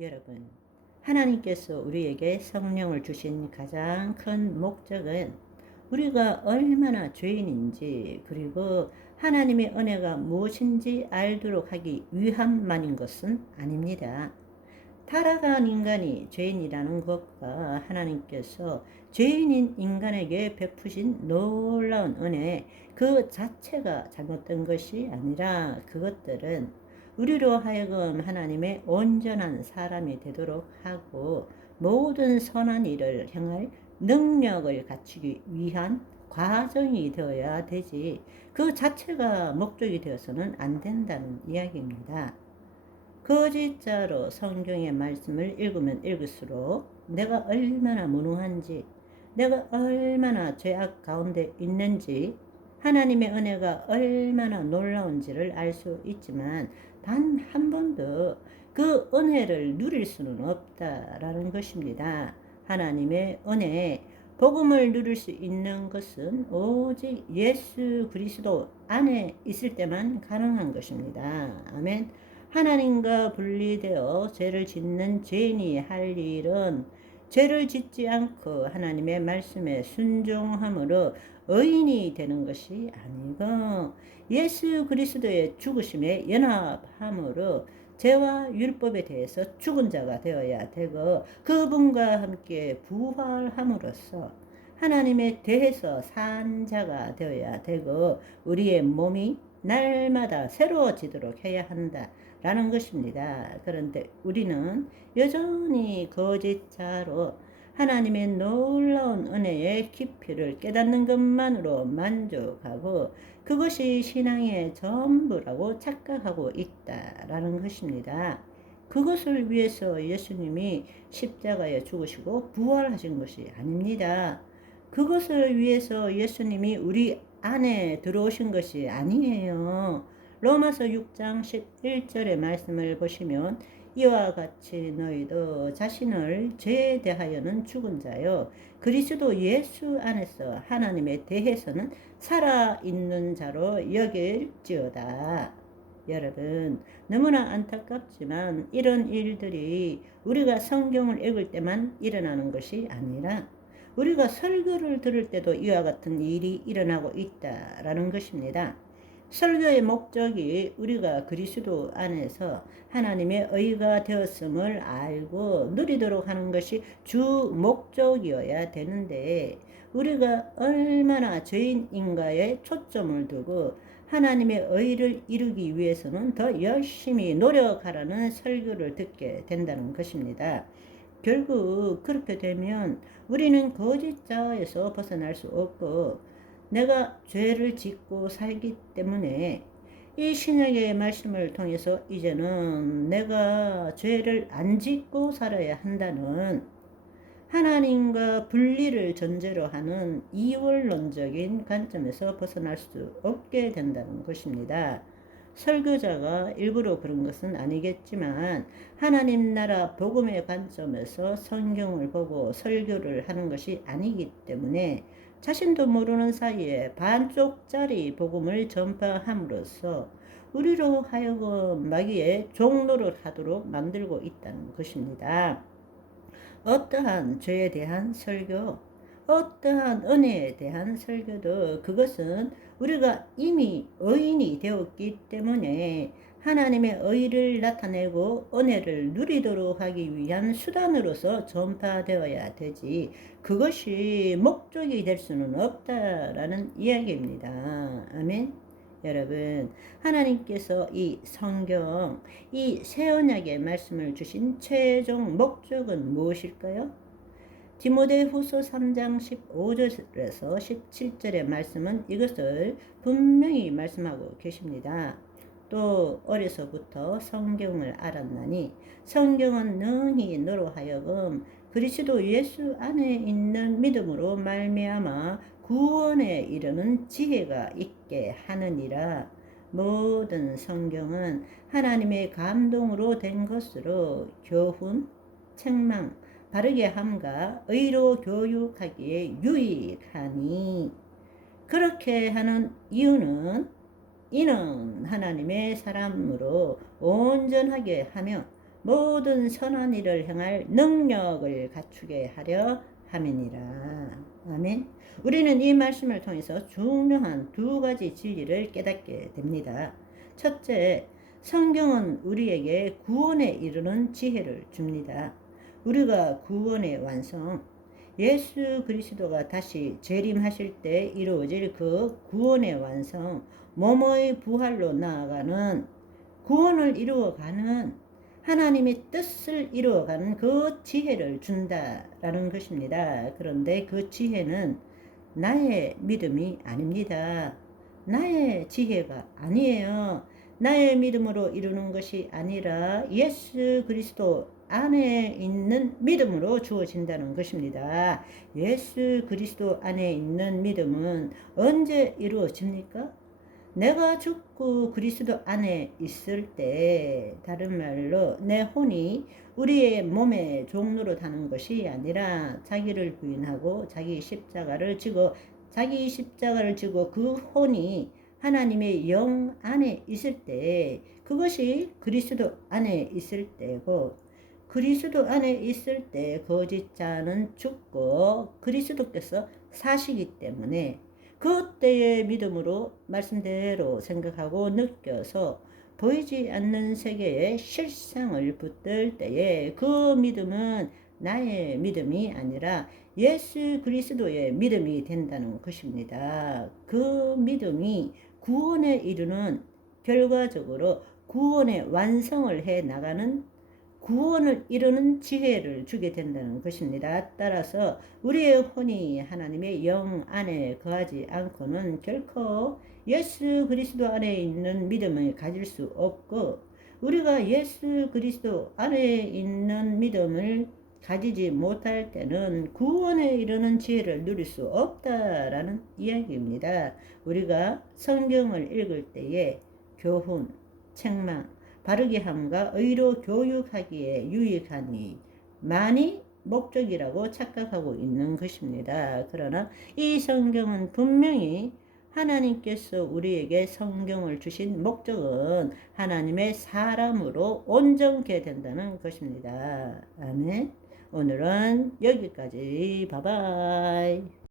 여러분, 하나님께서 우리에게 성령을 주신 가장 큰 목적은 우리가 얼마나 죄인인지, 그리고 하나님의 은혜가 무엇인지 알도록 하기 위함만인 것은 아닙니다. 타락한 인간이 죄인이라는 것과 하나님께서 죄인인 인간에게 베푸신 놀라운 은혜 그 자체가 잘못된 것이 아니라, 그것들은 우리로 하여금 하나님의 온전한 사람이 되도록 하고 모든 선한 일을 행할 능력을 갖추기 위한 과정이 되어야 되지, 그 자체가 목적이 되어서는 안 된다는 이야기입니다. 거짓자로 성경의 말씀을 읽으면 읽을수록 내가 얼마나 무능한지, 내가 얼마나 죄악 가운데 있는지, 하나님의 은혜가 얼마나 놀라운지를 알 수 있지만 단 한 번도 그 은혜를 누릴 수는 없다라는 것입니다. 하나님의 은혜, 복음을 누릴 수 있는 것은 오직 예수 그리스도 안에 있을 때만 가능한 것입니다. 아멘. 하나님과 분리되어 죄를 짓는 죄인이 할 일은 죄를 짓지 않고 하나님의 말씀에 순종함으로 의인이 되는 것이 아니고, 예수 그리스도의 죽으심에 연합함으로 죄와 율법에 대해서 죽은 자가 되어야 되고, 그분과 함께 부활함으로써 하나님에 대해서 산 자가 되어야 되고, 우리의 몸이 날마다 새로워지도록 해야 한다 라는 것입니다. 그런데 우리는 여전히 거짓자로 하나님의 놀라운 은혜의 깊이를 깨닫는 것만으로 만족하고 그것이 신앙의 전부라고 착각하고 있다라는 것입니다. 그것을 위해서 예수님이 십자가에 죽으시고 부활하신 것이 아닙니다. 그것을 위해서 예수님이 우리 안에 들어오신 것이 아니에요. 로마서 6장 11절의 말씀을 보시면 이와 같이 너희도 자신을 죄에 대하여는 죽은 자요 그리스도 예수 안에서 하나님에 대해서는 살아있는 자로 여길지어다. 여러분, 너무나 안타깝지만 이런 일들이 우리가 성경을 읽을 때만 일어나는 것이 아니라 우리가 설교를 들을 때도 이와 같은 일이 일어나고 있다라는 것입니다. 설교의 목적이 우리가 그리스도 안에서 하나님의 의가 되었음을 알고 누리도록 하는 것이 주 목적이어야 되는데, 우리가 얼마나 죄인인가에 초점을 두고 하나님의 의를 이루기 위해서는 더 열심히 노력하라는 설교를 듣게 된다는 것입니다. 결국 그렇게 되면 우리는 거짓자에서 벗어날 수 없고, 내가 죄를 짓고 살기 때문에 이 신약의 말씀을 통해서 이제는 내가 죄를 안 짓고 살아야 한다는 하나님과 분리를 전제로 하는 이원론적인 관점에서 벗어날 수 없게 된다는 것입니다. 설교자가 일부러 그런 것은 아니겠지만 하나님 나라 복음의 관점에서 성경을 보고 설교를 하는 것이 아니기 때문에 자신도 모르는 사이에 반쪽짜리 복음을 전파함으로써 우리로 하여금 마귀의 종로를 하도록 만들고 있다는 것입니다. 어떠한 죄에 대한 설교, 어떠한 은혜에 대한 설교도 그것은 우리가 이미 의인이 되었기 때문에 하나님의 의를 나타내고 은혜를 누리도록 하기 위한 수단으로서 전파되어야 되지, 그것이 목적이 될 수는 없다라는 이야기입니다. 아멘. 여러분, 하나님께서 이 성경, 이 새 언약의 말씀을 주신 최종 목적은 무엇일까요? 디모데후서 3장 15절에서 17절의 말씀은 이것을 분명히 말씀하고 계십니다. 또 어려서부터 성경을 알았나니 성경은 능히 너로 하여금 그리스도 예수 안에 있는 믿음으로 말미암아 구원에 이르는 지혜가 있게 하느니라. 모든 성경은 하나님의 감동으로 된 것으로 교훈, 책망, 바르게 함과 의로 교육하기에 유익하니, 그렇게 하는 이유는 이는 하나님의 사람으로 온전하게 하며 모든 선한 일을 행할 능력을 갖추게 하려 함이니라. 아멘. 우리는 이 말씀을 통해서 중요한 두 가지 진리를 깨닫게 됩니다. 첫째, 성경은 우리에게 구원에 이르는 지혜를 줍니다. 우리가 구원의 완성, 예수 그리스도가 다시 재림하실 때 이루어질 그 구원의 완성, 몸의 부활로 나아가는 구원을 이루어가는 하나님의 뜻을 이루어가는 그 지혜를 준다라는 것입니다. 그런데 그 지혜는 나의 믿음이 아닙니다. 나의 지혜가 아니에요. 나의 믿음으로 이루는 것이 아니라 예수 그리스도 안에 있는 믿음으로 주어진다는 것입니다. 예수 그리스도 안에 있는 믿음은 언제 이루어집니까? 내가 죽고 그리스도 안에 있을 때, 다른 말로 내 혼이 우리의 몸의 종로로 타는 것이 아니라 자기를 부인하고 자기 십자가를 지고 그 혼이 하나님의 영 안에 있을 때, 그것이 그리스도 안에 있을 때고, 그리스도 안에 있을 때 거짓자는 죽고 그리스도께서 사시기 때문에 그때의 믿음으로 말씀대로 생각하고 느껴서 보이지 않는 세계의 실상을 붙들 때에 그 믿음은 나의 믿음이 아니라 예수 그리스도의 믿음이 된다는 것입니다. 그 믿음이 구원에 이르는, 결과적으로 구원의 완성을 해 나가는, 구원을 이루는 지혜를 주게 된다는 것입니다. 따라서 우리의 혼이 하나님의 영 안에 거하지 않고는 결코 예수 그리스도 안에 있는 믿음을 가질 수 없고, 우리가 예수 그리스도 안에 있는 믿음을 가지지 못할 때는 구원에 이르는 지혜를 누릴 수 없다라는 이야기입니다. 우리가 성경을 읽을 때에 교훈, 책망, 바르게 함과 의로 교육하기에 유익하니 많이 목적이라고 착각하고 있는 것입니다. 그러나 이 성경은 분명히 하나님께서 우리에게 성경을 주신 목적은 하나님의 사람으로 온전케 된다는 것입니다. 아멘. 오늘은 여기까지. 바이바이.